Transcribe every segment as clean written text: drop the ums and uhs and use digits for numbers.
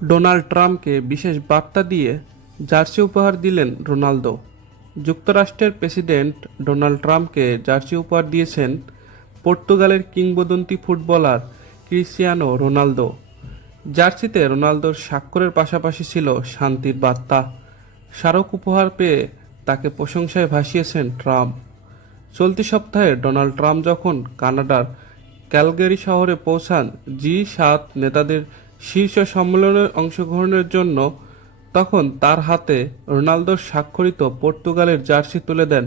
Donald ট্রাম্পকে বিশেষ বার্তা দিয়ে জার্সি উপহার দিলেন রোনালদো। যুক্তরাষ্ট্রের প্রেসিডেন্ট ডোনাল্ড ট্রাম্পকে জার্সি উপহার দিয়েছেন পর্তুগালের কিংবদন্তি ফুটবলার ক্রিস্টিয়ানো রোনালদো। জার্সিতে রোনালদোর স্বাক্ষরের পাশাপাশি ছিল শান্তির বার্তা। স্মারক উপহার পেয়ে তাকে প্রশংসায় ভাসিয়েছেন ট্রাম্প। চলতি সপ্তাহে ডোনাল্ড ট্রাম্প যখন কানাডার ক্যালগারি শহরে পৌঁছান জি7 নেতাদের শীর্ষ সম্মেলনে অংশগ্রহণের জন্য, তখন তার হাতে রোনালদোর স্বাক্ষরিত পর্তুগালের জার্সি তুলে দেন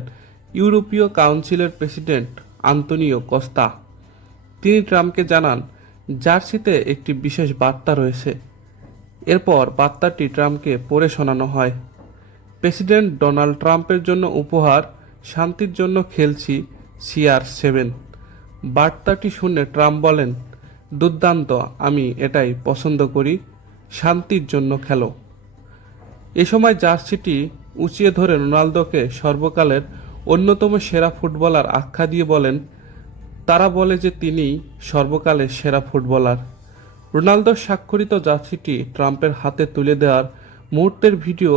ইউরোপীয় কাউন্সিলের প্রেসিডেন্ট আন্তোনিও কস্তা। তিনি ট্রাম্পকে জানান, জার্সিতে একটি বিশেষ বার্তা রয়েছে। এরপর বার্তাটি ট্রাম্পকে পড়ে শোনানো হয়। প্রেসিডেন্ট ডোনাল্ড ট্রাম্পের জন্য উপহার, শান্তির জন্য খেলছি CR7। বার্তাটি শুনে ট্রাম্প বলেন, দুর্দান্ত, আমি এটাই পছন্দ করি, শান্তির জন্য খেলো। এ সময় জার্সিটি উঁচিয়ে ধরে রোনালদোকে সর্বকালের অন্যতম সেরা ফুটবলার আখ্যা দিয়ে বলেন, তারা বলে যে তিনি সর্বকালের সেরা ফুটবলার। রোনালদোর স্বাক্ষরিত জার্সিটি ট্রাম্পের হাতে তুলে দেওয়ার মুহূর্তের ভিডিও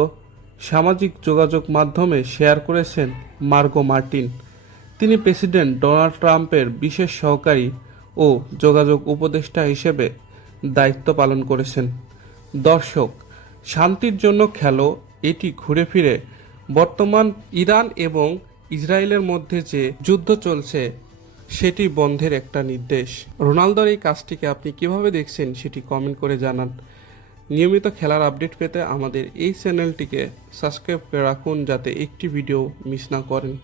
সামাজিক যোগাযোগ মাধ্যমে শেয়ার করেছেন মার্গো মার্টিন। তিনি প্রেসিডেন্ট ডোনাল্ড ট্রাম্পের বিশেষ সহকারী ও যোগাযোগ উপদেষ্টা হিসেবে দায়িত্ব পালন করেছেন। দর্শক, শান্তির জন্য খেলো, এটি ঘুরে ফিরে বর্তমান ইরান এবং ইসরায়েলের মধ্যে যে যুদ্ধ চলছে সেটি বন্ধের একটা নির্দেশ। রোনালদোর এই কাজটিকে আপনি কিভাবে দেখছেন সেটি কমেন্ট করে জানান। নিয়মিত খেলার আপডেট পেতে আমাদের এই চ্যানেলটিকে সাবস্ক্রাইব করে রাখুন, যাতে একটি ভিডিও মিস না করেন।